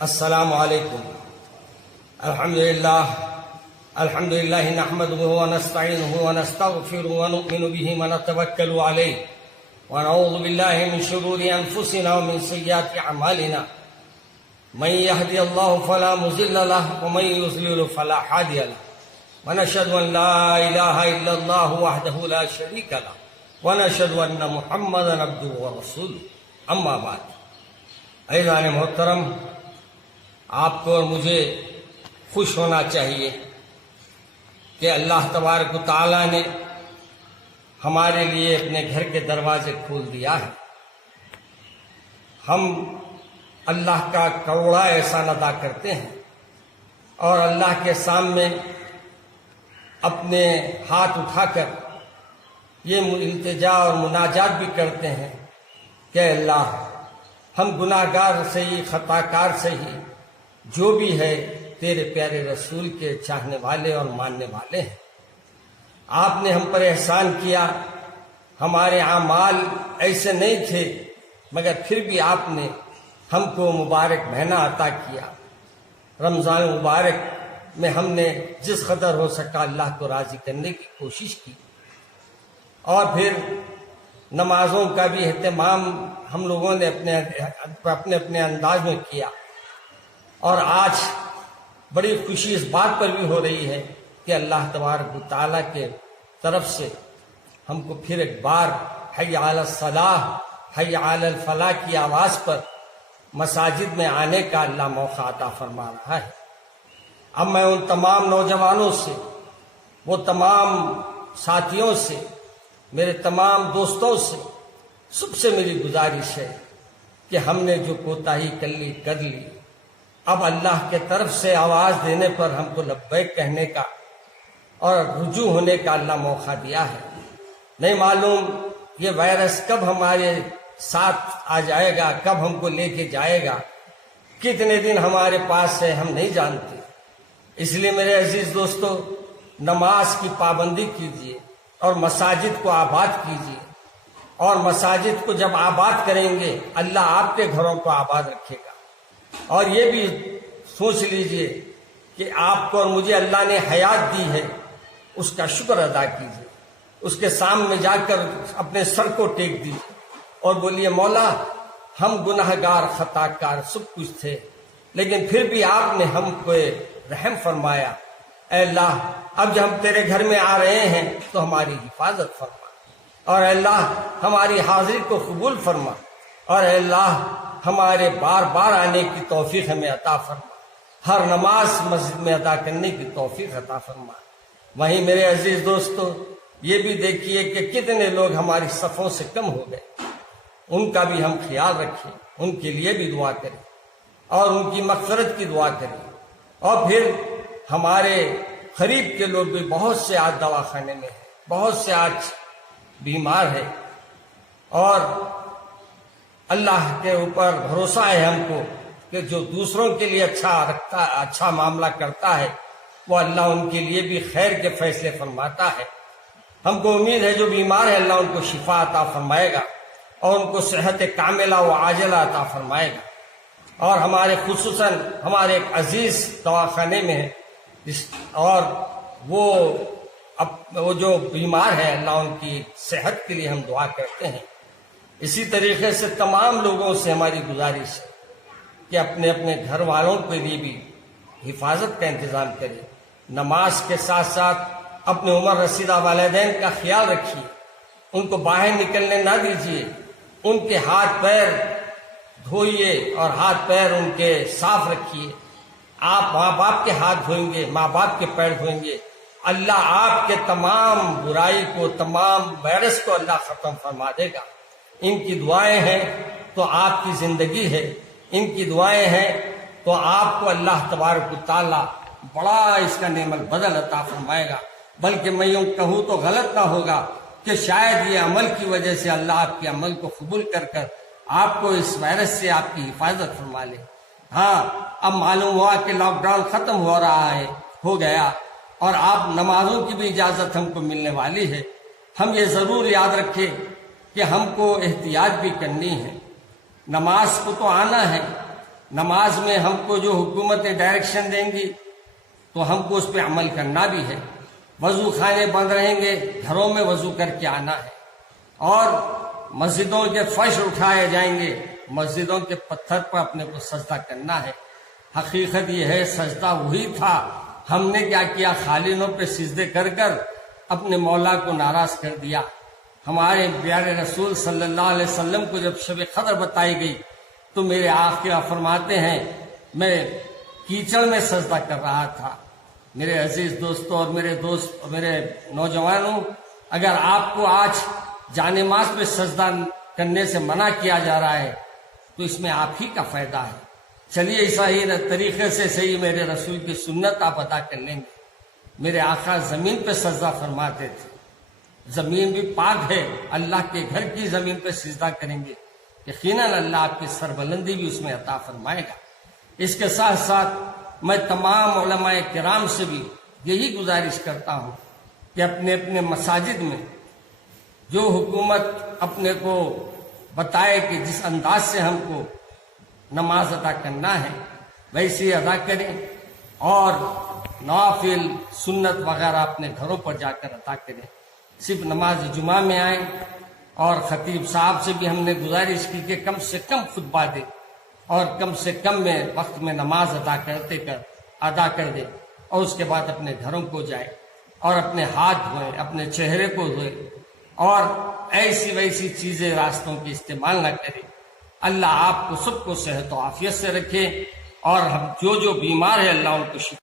السلام علیکم۔ الحمد للہ نحمده ونستعینه ونستغفره ونؤمن به ونتوکل علیہ ونعوذ باللہ من شرور انفسنا ومن سیئات اعمالنا من يهدي الله فلا مضل له ومن يضلل فلا هادي له ونشهد ان لا اله الا الله وحده لا شريك له ونشهد ان محمدا عبده ورسوله اما بعد۔ عزیزان محترم، آپ کو اور مجھے خوش ہونا چاہیے کہ اللہ تبارک و تعالیٰ نے ہمارے لیے اپنے گھر کے دروازے کھول دیا ہے۔ ہم اللہ کا کروڑا احسان ادا کرتے ہیں اور اللہ کے سامنے اپنے ہاتھ اٹھا کر یہ التجا اور مناجات بھی کرتے ہیں کہ اللہ، ہم گناہ گار سے ہی، خطا کار سے ہی، جو بھی ہے تیرے پیارے رسول کے چاہنے والے اور ماننے والے ہیں۔ آپ نے ہم پر احسان کیا، ہمارے اعمال ایسے نہیں تھے مگر پھر بھی آپ نے ہم کو مبارک مہینہ عطا کیا۔ رمضان مبارک میں ہم نے جس قدر ہو سکا اللہ کو راضی کرنے کی کوشش کی، اور پھر نمازوں کا بھی اہتمام ہم لوگوں نے اپنے انداز میں کیا، اور آج بڑی خوشی اس بات پر بھی ہو رہی ہے کہ اللہ تبارک و تعالیٰ کے طرف سے ہم کو پھر ایک بار حی علی الصلاح، حی علی الفلاح کی آواز پر مساجد میں آنے کا اللہ موقع عطا فرما رہا ہے۔ اب میں ان تمام نوجوانوں سے، وہ تمام ساتھیوں سے، میرے تمام دوستوں سے، سب سے میری گزارش ہے کہ ہم نے جو کوتاہی کر لی، اب اللہ کے طرف سے آواز دینے پر ہم کو لبیک کہنے کا اور رجوع ہونے کا اللہ موقع دیا ہے۔ نہیں معلوم یہ وائرس کب ہمارے ساتھ آ جائے گا، کب ہم کو لے کے جائے گا، کتنے دن ہمارے پاس ہے ہم نہیں جانتے۔ اس لیے میرے عزیز دوستو، نماز کی پابندی کیجیے اور مساجد کو آباد کیجیے، اور مساجد کو جب آباد کریں گے اللہ آپ کے گھروں کو آباد رکھے گا۔ اور یہ بھی سوچ لیجئے کہ آپ کو اور مجھے اللہ نے حیات دی ہے، اس کا شکر ادا کیجیے، اس کے سامنے جا کر اپنے سر کو ٹیک دیجیے اور بولیے، مولا ہم گناہ گار، خطا کار سب کچھ تھے، لیکن پھر بھی آپ نے ہم کو رحم فرمایا۔ اے اللہ، اب جب ہم تیرے گھر میں آ رہے ہیں تو ہماری حفاظت فرما، اور اے اللہ ہماری حاضری کو قبول فرما، اور اے اللہ ہمارے بار بار آنے کی توفیق ہمیں عطا فرما، ہر نماز مسجد میں ادا کرنے کی توفیق عطا فرما۔ وہیں میرے عزیز دوستو، یہ بھی دیکھیے کہ کتنے لوگ ہماری صفوں سے کم ہو گئے، ان کا بھی ہم خیال رکھیں، ان کے لیے بھی دعا کریں اور ان کی مغفرت کی دعا کریں۔ اور پھر ہمارے قریب کے لوگ بھی بہت سے آج دواخانے میں ہیں، بہت سے آج بیمار ہیں، اور اللہ کے اوپر بھروسہ ہے ہم کو کہ جو دوسروں کے لیے اچھا معاملہ کرتا ہے وہ اللہ ان کے لیے بھی خیر کے فیصلے فرماتا ہے۔ ہم کو امید ہے جو بیمار ہے اللہ ان کو شفا عطا فرمائے گا اور ان کو صحت کاملہ و عاجلہ عطا فرمائے گا۔ اور ہمارے خصوصاً ہمارے ایک عزیز دواخانے میں ہے، اور وہ جو بیمار ہے اللہ ان کی صحت کے لیے ہم دعا کرتے ہیں۔ اسی طریقے سے تمام لوگوں سے ہماری گزارش ہے کہ اپنے اپنے گھر والوں کے لیے بھی حفاظت کا انتظام کریں، نماز کے ساتھ ساتھ اپنے عمر رسیدہ والدین کا خیال رکھیے، ان کو باہر نکلنے نہ دیجیے، ان کے ہاتھ پیر دھوئیے اور ہاتھ پیر ان کے صاف رکھیے۔ آپ ماں باپ کے ہاتھ دھوئیں گے، ماں باپ کے پیر دھوئیں گے، اللہ آپ کے تمام برائی کو، تمام وائرس کو اللہ ختم فرما دے گا۔ ان کی دعائیں ہیں تو آپ کی زندگی ہے، ان کی دعائیں ہیں تو آپ کو اللہ تبارک و تعالیٰ بڑا اس کا نعمت بدل عطا فرمائے گا۔ بلکہ میں یوں کہوں تو غلط نہ ہوگا کہ شاید یہ عمل کی وجہ سے اللہ آپ کے عمل کو قبول کر آپ کو اس وائرس سے آپ کی حفاظت فرما لے۔ ہاں، اب معلوم ہوا کہ لاک ڈاؤن ختم ہو گیا اور آپ نمازوں کی بھی اجازت ہم کو ملنے والی ہے۔ ہم یہ ضرور یاد رکھیں کہ ہم کو احتیاط بھی کرنی ہے، نماز کو تو آنا ہے، نماز میں ہم کو جو حکومتیں ڈائریکشن دیں گی تو ہم کو اس پہ عمل کرنا بھی ہے. وضو خانے بند رہیں گے، گھروں میں وضو کر کے آنا ہے. اور مسجدوں کے فرش اٹھائے جائیں گے، مسجدوں کے پتھر پر اپنے کو سجدہ کرنا ہے. حقیقت یہ ہے سجدہ وہی تھا. ہم نے کیا کیا؟ خالینوں پہ سجدے کر کر اپنے مولا کو ناراض کر دیا. ہمارے پیارے رسول صلی اللہ علیہ وسلم کو جب شب قدر بتائی گئی تو میرے آقا فرماتے ہیں میں کیچڑ میں سجدہ کر رہا تھا. میرے عزیز دوستوں اور میرے نوجوانوں، اگر آپ کو آج جانماز پہ سجدہ کرنے سے منع کیا جا رہا ہے تو اس میں آپ ہی کا فائدہ ہے. چلیے صحیح طریقے سے صحیح میرے رسول کی سنت آپ ادا کر لیں گے. میرے آقا زمین پہ سجدہ فرماتے تھے. زمین بھی پاک ہے، اللہ کے گھر کی زمین پہ سجدہ کریں گے، یقیناً اللہ آپ کی سربلندی بھی اس میں عطا فرمائے گا. اس کے ساتھ ساتھ میں تمام علماء کرام سے بھی یہی گزارش کرتا ہوں کہ اپنے اپنے مساجد میں جو حکومت اپنے کو بتائے کہ جس انداز سے ہم کو نماز ادا کرنا ہے ویسے ادا کریں، اور نوافل سنت وغیرہ اپنے گھروں پر جا کر ادا کریں. صرف نماز جمعہ میں آئیں. اور خطیب صاحب سے بھی ہم نے گزارش کی کہ کم سے کم خطبہ دے اور کم سے کم میں وقت میں نماز ادا کر دے، اور اس کے بعد اپنے گھروں کو جائے اور اپنے ہاتھ دھوئیں، اپنے چہرے کو دھوئیں، اور ایسی ویسی چیزیں راستوں کی استعمال نہ کریں. اللہ آپ کو سب کو صحت و عافیت سے رکھے، اور ہم جو بیمار ہیں اللہ ان کو شفا